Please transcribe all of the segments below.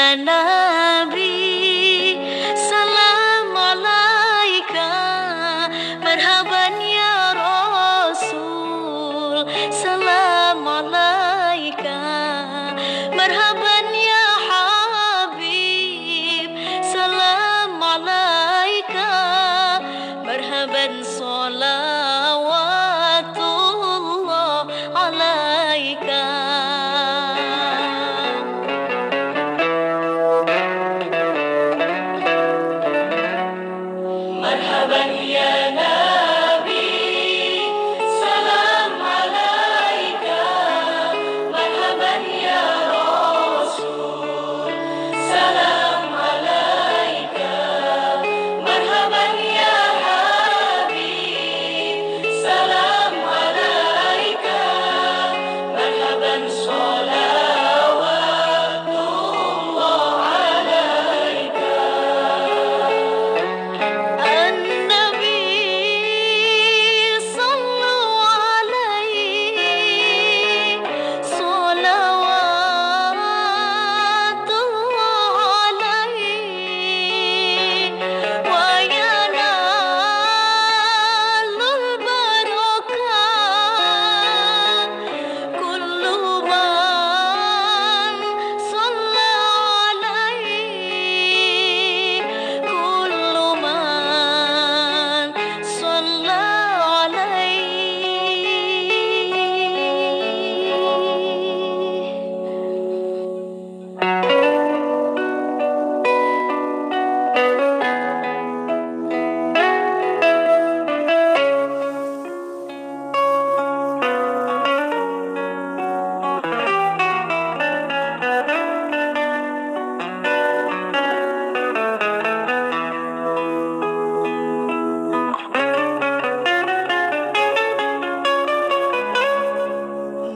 ya Nabi, salam alaika, marhaban ya Rasul, salam alaika, marhaban ya Habib, salam alaika, marhaban salawatullah alaika. مرحبا يا نبي سلام عليك مرحبا يا رسول سلام عليك مرحبا يا حبيب سلام عليك مرحبا صلوات الله عليك.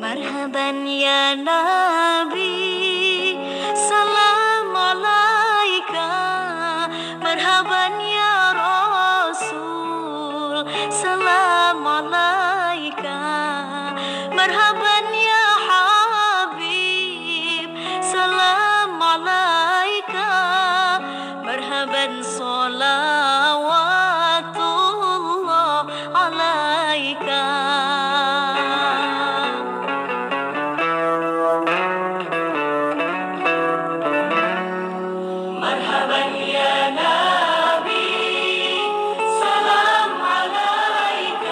Marhaban ya Nabi, salam alaika, marhaban ya Rasul, salam alaika, marhaban ya Habib, salam alaika, marhaban salawatullah alaika. مرحبا يا نبي سلام عليك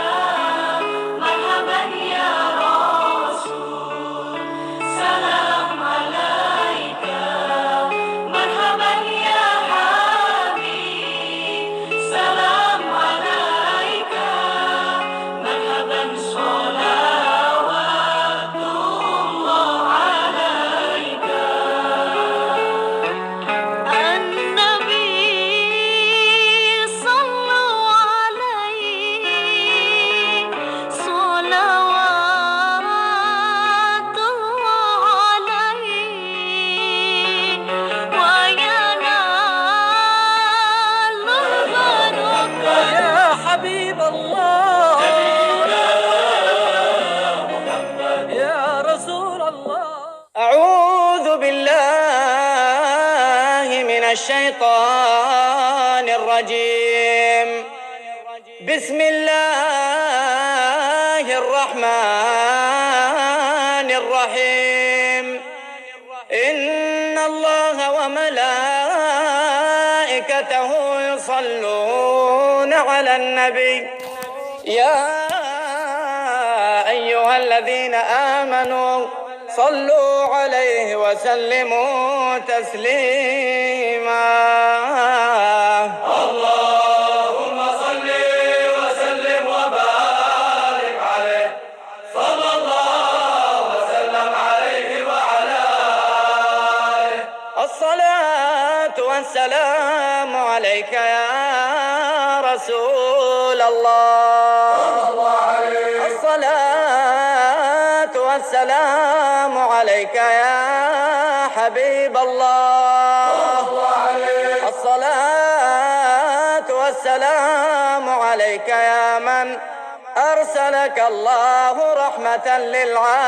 مرحبا يا رسول سلام عليك مرحبا يا حبيب سلام عليك مرحبا صلوات الله عليك. حبيب الله يا رسول الله. أعوذ بالله من الشيطان الرجيم. بسم الله الرحمن الرحيم. إن الله وملائكته يصلون على النبي يا أيها الذين آمنوا صلوا عليه وسلموا تسليما. اللهم صل وسلم وبارك عليه صلى الله وسلم عليه وعلى آله. الصلاة والسلام عليك يا رسول الله. الصلاة والسلام عليك يا حبيب الله. الصلاة والسلام عليك يا من أرسلك الله رحمة للعالمين.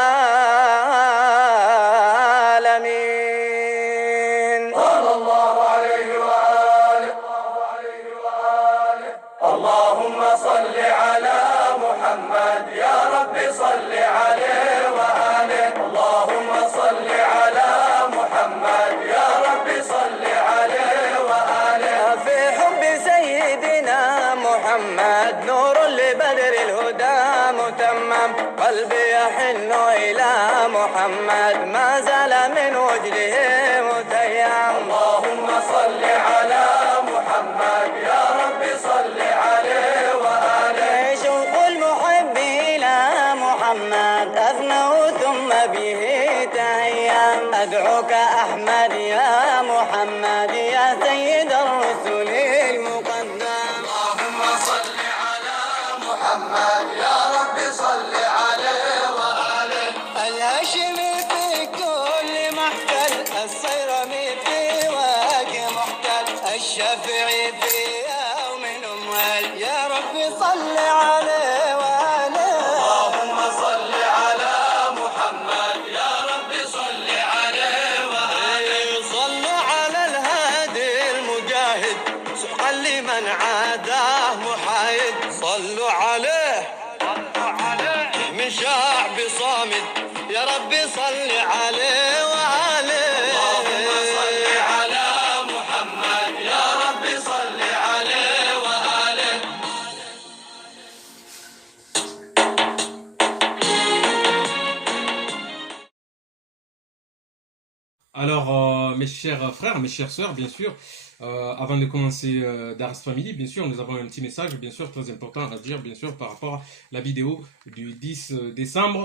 قلبي يحن إلى محمد ما زال من وجده متيم. اللهم صل على محمد يا رب صل عليه وآله. شوق المحب إلى محمد أفنوا ثم به تهيم. أدعوك أحمد يا محمد يا سيد الرسل المقدم. اللهم صل على محمد يا رب صل عليه وآله. الهاشمي في كل محفل، الصيرمي في وجه محتل، الشافعي في يوم أموال، يا رب صل عليه وآله. اللهم صل على محمد يا رب صل عليه وآله. صلوا على الهادي المجاهد سحقا لمن عاداه محايد. صلوا عليه من شعب صامد، يا رب صل عليه وآله. اللهم صل على محمد يا رب صل عليه وآله. Alors, mes chers frères, mes chères sœurs, bien sûr, avant de commencer Dars Family, bien sûr, nous avons un petit message, bien sûr, très important à dire, bien sûr, par rapport à la vidéo du 10 décembre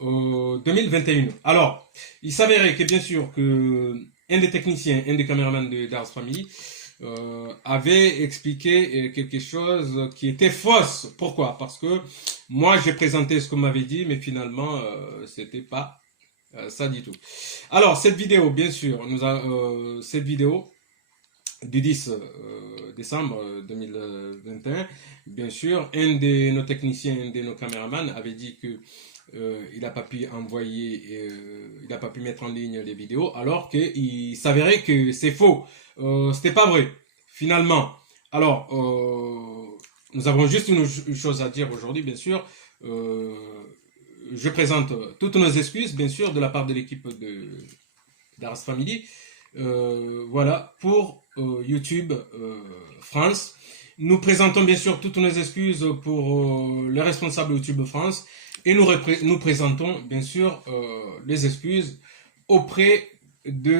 2021. Alors, il s'avérait que, bien sûr, que un des techniciens, un des caméramans de Dars Family avait expliqué quelque chose qui était fausse. Pourquoi? Parce que moi, j'ai présenté ce qu'on m'avait dit, mais finalement, c'était pas ça du tout. Alors, cette vidéo, bien sûr, cette vidéo du 10 décembre 2021, bien sûr, un de nos techniciens, un de nos caméramans avait dit que il n'a pas pu envoyer, il n'a pas pu mettre en ligne les vidéos, alors qu'il s'avérait que c'est faux. C'était pas vrai, finalement. Alors, nous avons juste une chose à dire aujourd'hui, bien sûr. Je présente toutes nos excuses, bien sûr, de la part de l'équipe de Dars Family. Voilà, pour YouTube France. Nous présentons bien sûr toutes nos excuses pour les responsables YouTube France. Et nous présentons bien sûr les excuses auprès de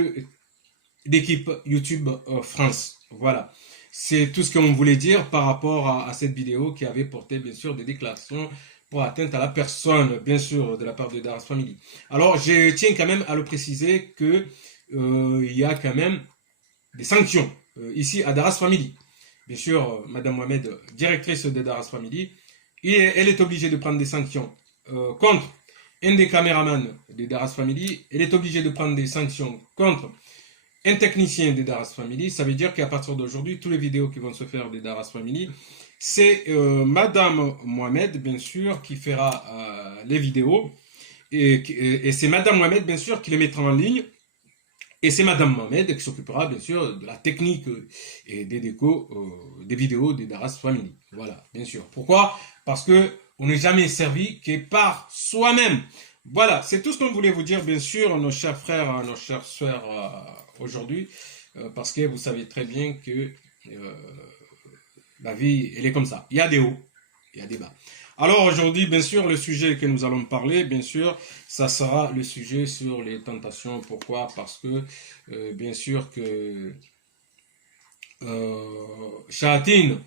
l'équipe YouTube France. Voilà. C'est tout ce qu'on voulait dire par rapport à cette vidéo qui avait porté bien sûr des déclarations pour atteinte à la personne, bien sûr, de la part de Dars Family. Alors, je tiens quand même à le préciser que il y a quand même des sanctions ici à Dars Family. Bien sûr, Madame Mohamed, directrice de Dars Family, elle est obligée de prendre des sanctions contre un des caméramans de Dars Family. Elle est obligée de prendre des sanctions contre un technicien de Dars Family. Ça veut dire qu'à partir d'aujourd'hui, toutes les vidéos qui vont se faire de Dars Family, c'est Madame Mohamed, bien sûr, qui fera les vidéos. Et c'est Madame Mohamed, bien sûr, qui les mettra en ligne. Et c'est Madame Mohamed qui s'occupera, bien sûr, de la technique et des décos des vidéos de Dars Family. Voilà, bien sûr. Pourquoi? Parce que on n'est jamais servi que par soi-même. Voilà, c'est tout ce qu'on voulait vous dire, bien sûr, nos chers frères, nos chères sœurs, aujourd'hui. Parce que vous savez très bien que la vie, elle est comme ça. Il y a des hauts, il y a des bas. Alors aujourd'hui, bien sûr, le sujet que nous allons parler, bien sûr, ça sera le sujet sur les tentations. Pourquoi? Parce que, bien sûr que Shayatin,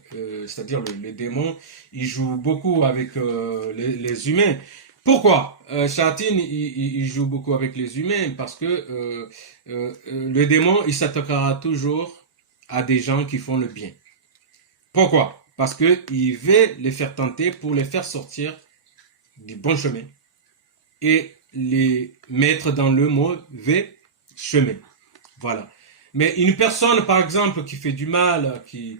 c'est-à-dire le démon, il joue beaucoup avec les humains. Pourquoi? Shayatin, il joue beaucoup avec les humains parce que le démon, il s'attaquera toujours à des gens qui font le bien. Pourquoi? Parce qu'il veut les faire tenter pour les faire sortir du bon chemin et les mettre dans le mauvais chemin. Voilà. Mais une personne, par exemple, qui fait du mal, qui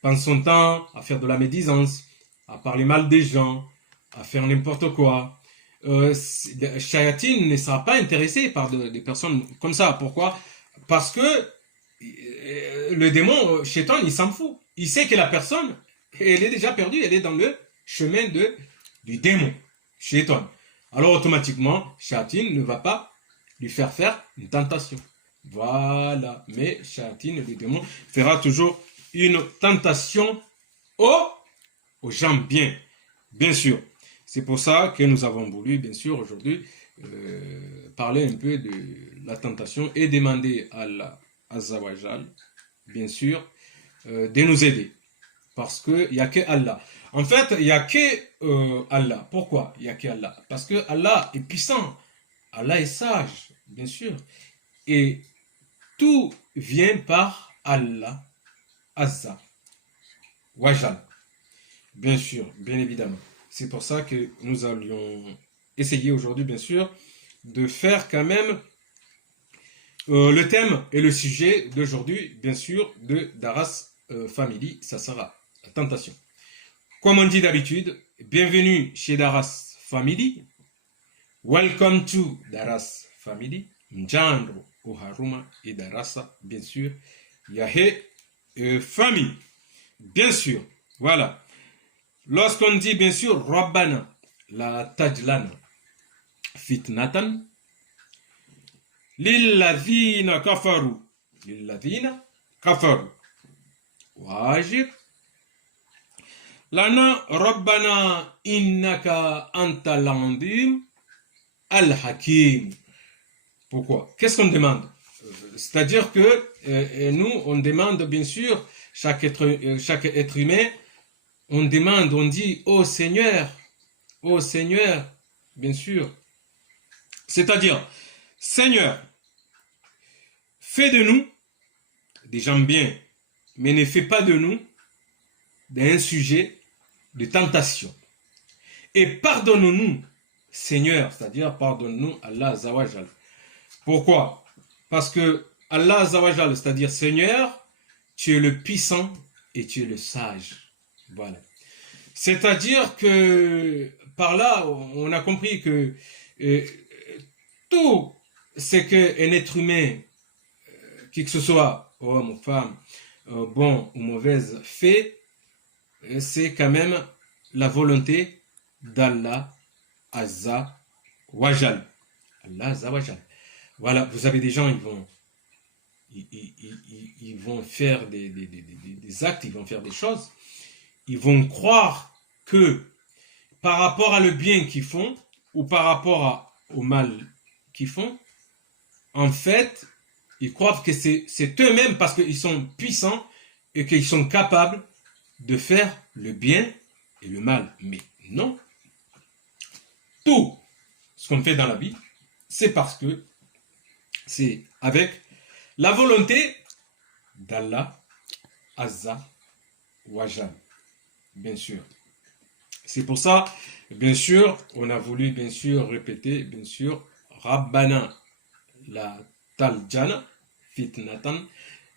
passe son temps à faire de la médisance, à parler mal des gens, à faire n'importe quoi, Shayatin ne sera pas intéressé par des personnes comme ça. Pourquoi? Parce que le démon, Shaitan, il s'en fout. Il sait que la personne, elle est déjà perdue, elle est dans le chemin du démon, Shaitan. Alors automatiquement, Shayatin ne va pas lui faire une tentation. Voilà. Mais Shayatin, le démon, fera toujours une tentation aux gens bien sûr. C'est pour ça que nous avons voulu, bien sûr, aujourd'hui, parler un peu de la tentation et demander à Allah Azza wa Jal, bien sûr, de nous aider. Parce qu'il n'y a que Allah. En fait, il n'y a que Allah. Pourquoi il n'y a que Allah? Parce que Allah est puissant. Allah est sage, bien sûr. Et tout vient par Allah Azza wa Jal. Bien sûr, bien évidemment. C'est pour ça que nous allions essayer aujourd'hui, bien sûr, de faire quand même le thème et le sujet d'aujourd'hui, bien sûr, de Daras Family, ça sera la tentation. Comme on dit d'habitude, bienvenue chez Daras Family. Welcome to Daras Family. Mjandro Oharuma et Darasa, bien sûr. Yahé famille. Bien sûr, voilà. Lorsqu'on dit, bien sûr, Rabbana, la tajlana, fitnatan, lilladhina kafaru, wajib, lana Rabbana innaka anta landim al-hakim. Pourquoi? Qu'est-ce qu'on demande? C'est-à-dire que nous, on demande, bien sûr, chaque être humain, on demande, on dit, ô Seigneur, bien sûr. C'est-à-dire, Seigneur, fais de nous des gens bien, mais ne fais pas de nous d'un sujet de tentation. Et pardonne-nous, Seigneur, c'est-à-dire pardonne-nous, Allah Azza wa Jal. Pourquoi? Parce que Allah Azza wa Jal, c'est-à-dire Seigneur, tu es le puissant et tu es le sage. Voilà. C'est-à-dire que par là, on a compris que tout ce qu'un être humain, qui que ce soit, homme ou femme, bon ou mauvaise, fait, c'est quand même la volonté d'Allah Azza wa Jal. Allah Azza wa Jal. Voilà, vous avez des gens, ils vont faire des actes, ils vont faire des choses. Ils vont croire que par rapport à le bien qu'ils font ou par rapport au mal qu'ils font, en fait, ils croient que c'est eux-mêmes parce qu'ils sont puissants et qu'ils sont capables de faire le bien et le mal. Mais non. Tout ce qu'on fait dans la vie, c'est parce que c'est avec la volonté d'Allah Azza wa Jal. Bien sûr. C'est pour ça, bien sûr, on a voulu, bien sûr, répéter, bien sûr, Rabbana la taljana fitnatan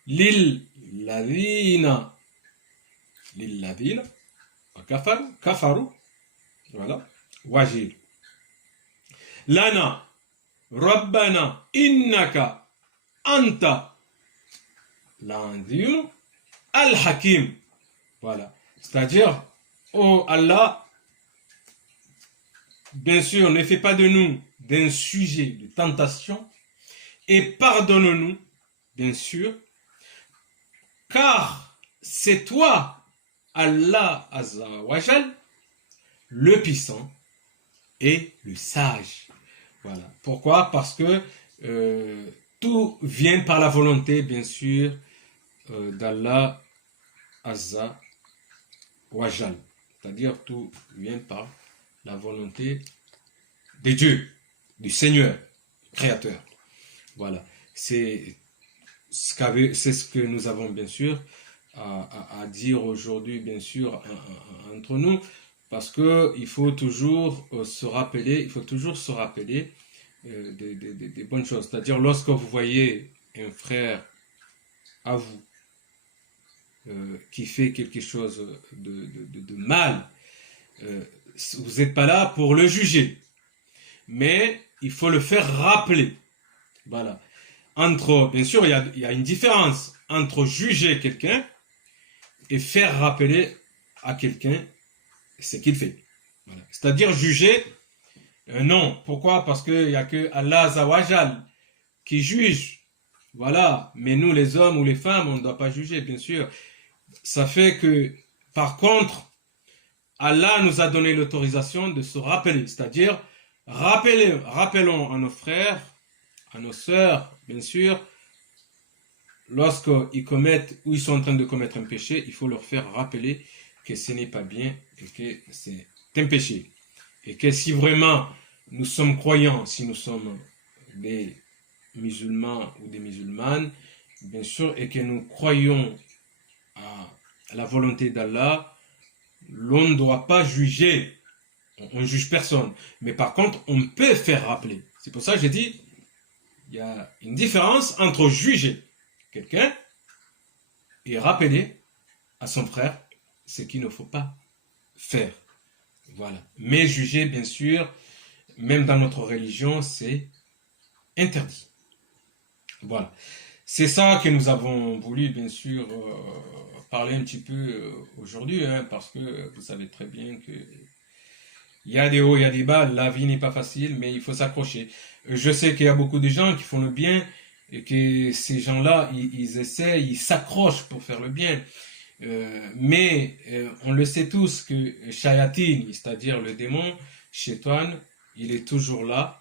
lilladhina kafaru, voilà, wajir. Lana Rabbana innaka anta l'andim al-hakim. Voilà. C'est-à-dire, oh Allah, bien sûr, ne fais pas de nous d'un sujet de tentation et pardonne-nous, bien sûr, car c'est toi, Allah Azza wa Jal, le puissant et le sage. Voilà. Pourquoi? Parce que tout vient par la volonté, bien sûr, d'Allah Azza wa Jal. C'est-à-dire tout vient par la volonté de Dieu, du Seigneur, du Créateur. Voilà. C'est ce que nous avons, bien sûr, à dire aujourd'hui, bien sûr, entre nous, parce qu'il faut toujours se rappeler, des bonnes choses. C'est-à-dire, lorsque vous voyez un frère à vous qui fait quelque chose de mal, vous n'êtes pas là pour le juger, mais il faut le faire rappeler. Voilà. Bien sûr, il y a une différence entre juger quelqu'un et faire rappeler à quelqu'un ce qu'il fait. Voilà. C'est-à-dire juger, non. Pourquoi? Parce qu'il n'y a que Allah Azza wa Jal qui juge. Voilà. Mais nous, les hommes ou les femmes, on ne doit pas juger, bien sûr. Ça fait que, par contre, Allah nous a donné l'autorisation de se rappeler, c'est-à-dire rappelons à nos frères, à nos sœurs, bien sûr, lorsqu'ils commettent ou ils sont en train de commettre un péché, il faut leur faire rappeler que ce n'est pas bien et que c'est un péché. Et que si vraiment nous sommes croyants, si nous sommes des musulmans ou des musulmanes, bien sûr, et que nous croyons à la volonté d'Allah, l'on ne doit pas juger. On ne juge personne. Mais par contre, on peut faire rappeler. C'est pour ça que j'ai dit, il y a une différence entre juger quelqu'un et rappeler à son frère ce qu'il ne faut pas faire. Voilà. Mais juger, bien sûr, même dans notre religion, c'est interdit. Voilà. C'est ça que nous avons voulu, bien sûr, parler un petit peu aujourd'hui, hein, parce que vous savez très bien que il y a des hauts, il y a des bas, la vie n'est pas facile, mais il faut s'accrocher. Je sais qu'il y a beaucoup de gens qui font le bien et que ces gens-là, ils essaient, ils s'accrochent pour faire le bien. Mais on le sait tous que Shayatin, c'est-à-dire le démon, Shaitan, il est toujours là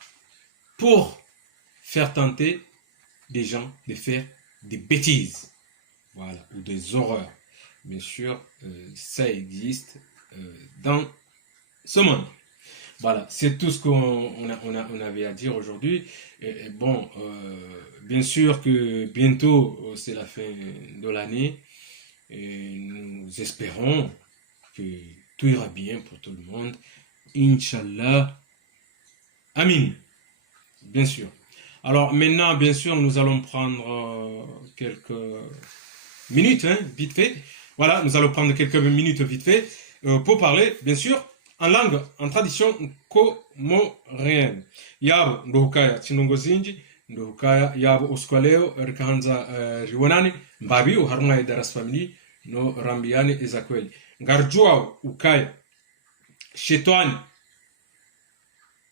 pour faire tenter des gens de faire des bêtises, voilà, ou des horreurs. Bien sûr, ça existe dans ce monde. Voilà, c'est tout ce qu'on avait à dire aujourd'hui. Bon, bien sûr que bientôt, c'est la fin de l'année. Et nous espérons que tout ira bien pour tout le monde. Inch'Allah. Amin. Bien sûr. Alors maintenant, bien sûr, nous allons prendre quelques minutes, hein, vite fait. Voilà, nous allons prendre quelques minutes vite fait pour parler, bien sûr, en langue, en tradition comoréenne. Yabo ndohukaya chinongo zinji, ndohukaya yabo uskwaleo rikahanza riwanani, mbabi uharunga idaras family no rambiani ezakweli. Ngarjua ukaya shetani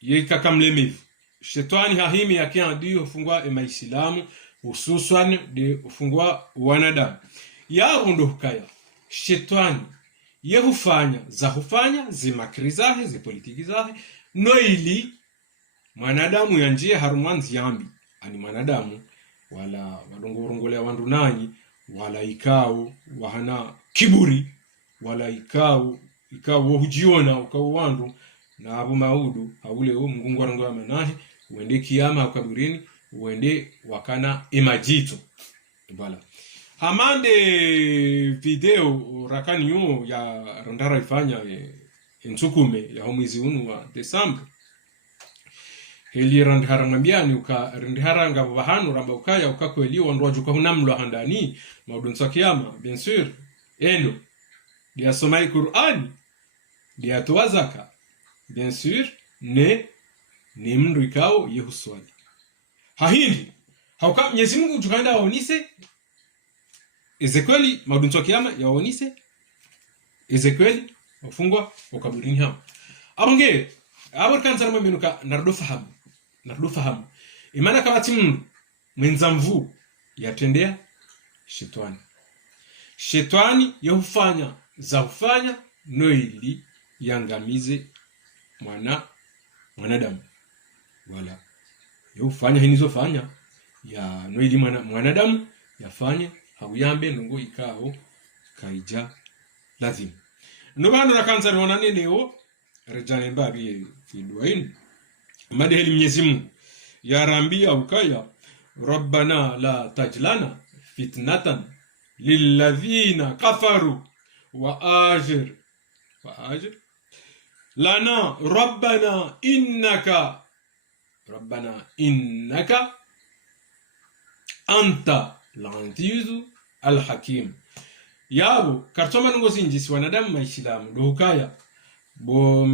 yekakamlemivu. Shetani hahimi yake andi ufungwa emaislamu hususan de ufungwa wanadamu. Yabo ndohukaya shetani yehufanya zahufanya zimakri zahe zipolitiki zahe no ili mwanadamu yanjie harumanzi yambi ani mwanadamu wala walongorongolea wandu nanyi wala ikao wahana kiburi wala ikao hujiona ukao wandu na abu maudu haule mgungu warango ya manahe uende kiyama ukaburini uende wakana imajito bala hamande video rakani yu ya randara ifanya nsukume ya mwezi unu wa Desemba heli randhara mambiani uka randhara ngabo bahanu ramba ukaya ukakweli wandu wajuka hunamlo handani maudunsa kiyama bien sûr endo dia somai Qur'ani dia toa zaka bien sûr ne ni mndu ikao yehuswali hahindi hauka Mwenyezi Mungu tukaenda waonise Ezekieli maudunsa kiyama ya waonise Ezekieli wafungwa wakaburini hao abonge aborkanza rama menuka nardo fahamu imana kabati mndu mwenzamvu yatendea shetani yahufanya zahufanya no ili yangamize mwanadamu wala yahufanya hinizofanya ya no ili mwanadamu yafanye hauyambe nungo ikao kaija lazima nubando rakanza rona leo rejane mbabi fiduaini made heli Mwenyezi Mungu yarambia ukaya rabbana la tajlana fitnatan lilladhina kafaru wa ajir lana rabbana innaka anta lantizu alhakim yabo kartoma ngo zinjisi wanadamu maislamu dohukaya bo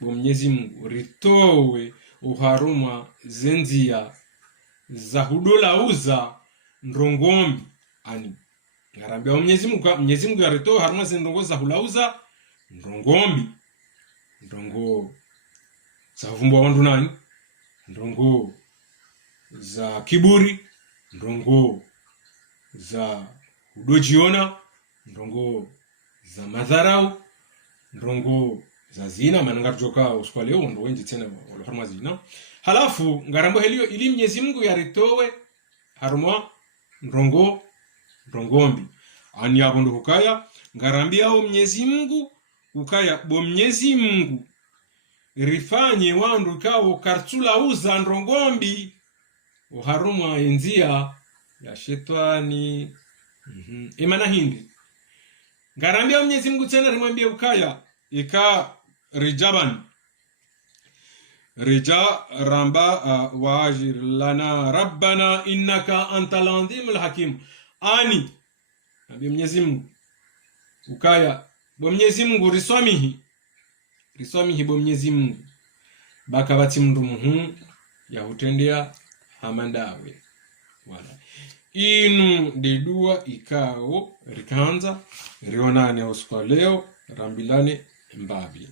Mwenyezi Mungu ritowe uharuma zenzia za hudola uza ndongombi ani ngarambia Mwenyezi Mungu yaritowe haruma zendongo za hulauza ndongombi ndongo za vumbwa wandu nani ndongo za kiburi ndongo za udojiona ndongo za madharau ndongo za zina mananga joka uskwa leo ndo wenji tena wala harma zina halafu ngarambo helio ili Mwenyezi Mungu yaritowe harma ndongombi ani yabondo hukaya ngarambia au Mwenyezi Mungu ukaya bo Mwenyezi Mungu rifanye wandu kao kartula uza ndongombi uharumwa enzia ya shetani imana hindi ngarambia Mwenyezi Mungu tena rimwambia ukaya ika rijaban rija ramba wajir lana rabbana innaka antal azimul hakim ani nabii Mwenyezi Mungu ukaya bo Mwenyezi Mungu riswamihi bo Mwenyezi Mungu baka bati mndu muhu ya hutendea hamandawe wala inu dedua ikao rikanza rionane usiku leo rambilane mbabi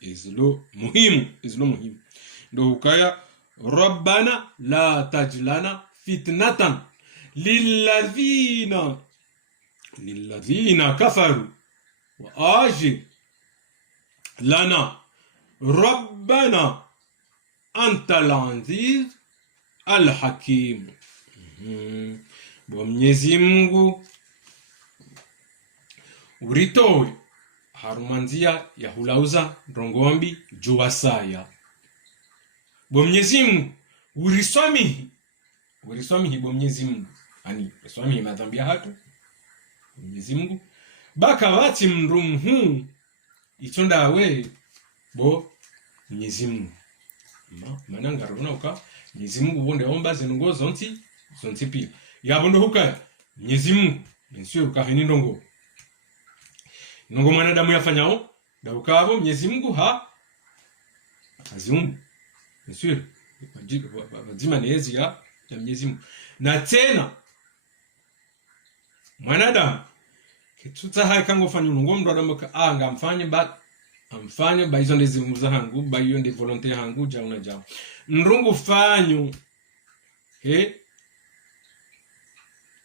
izlo muhimu ndo ukaya rabbana la tajlana fitnatan lilladhina kafaru wa ajil lana rabbana antal aziz al hakim bo Mwenyezi Mungu uritoe harumanzia ya hulauza ndongombi juwasaya bo Mwenyezi Mungu uriswamihi bo Mwenyezi Mungu ani riswamihi madhambi hatu Mwenyezi Mungu baka wati mrumhu itonda we bo Mwenyezi Mungu mananga rona uka Mwenyezi Mungu bonde omba zenongo zonti pia yabondo hukaya Mwenyezi Mungu nsio kahini ndongo mwanadamu yafanyao daukavo Mwenyezi Mungu haziumbu nsio wajima neezi ya Mwenyezi Mungu na tena mwanadamu kituta haikango fanyo nungo adamu ka anga amfanye ba izo ndezi muza hangu ba iyo ndi volonté hangu jauna jao nrungu fanyo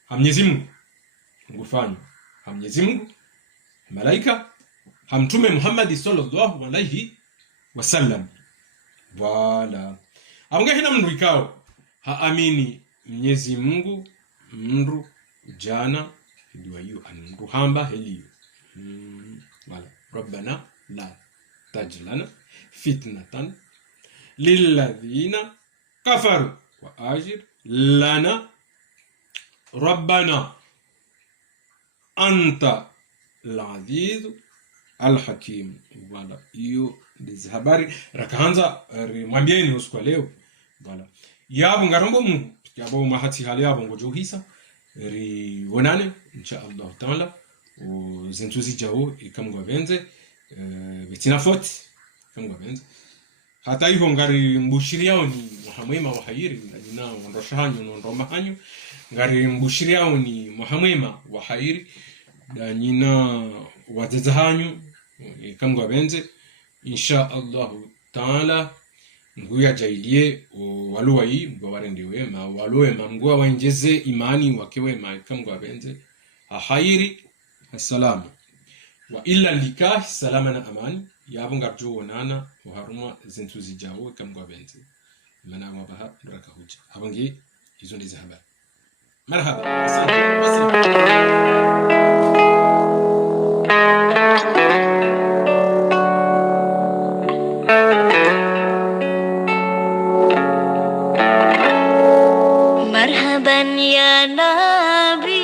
Mwenyezi Mungu ngufanyo Mwenyezi Mungu malaika hamtume Muhammad sallallahu alaihi wasallam wala aunge hina mndu ikao haamini Mwenyezi Mungu mndu jana ndio hiyo anundu hamba heliyo wala rabbana la tajlana fitnatan lilladhina kafaru wa ajir lana rabbana anta al-aziz al-hakim wala hiyo ndizi habari rakaanza mwambieni usiku leo wala yabo ngarombo Mungu yabo mahati hali yabo ngojohisa rionane insha Allah taala uzintuzi jao ikamgwa benze betina foti ikamgwa benze hata hivyo ngari mbushiriao ni muhamwema wa hayiri na ndoshanyo ndoma hanyo ngari mbushiriao ni muhamwema wa hayiri danyina wazeza hanyu ikamgwa benze insha Allah taala nguya jailie waluwa hii mgwa warendiwe ma waluwe mgwa wainjeze imani wakewe ma ikamgwa benze hayiri assalamu wa illa likah salama na amani yabo ngabjo wonana uharuma zintu zijawo ikamgwa benze mana wabaha baraka huja abangi hizo ndizo habari marhaba asante مرحبا يا نبي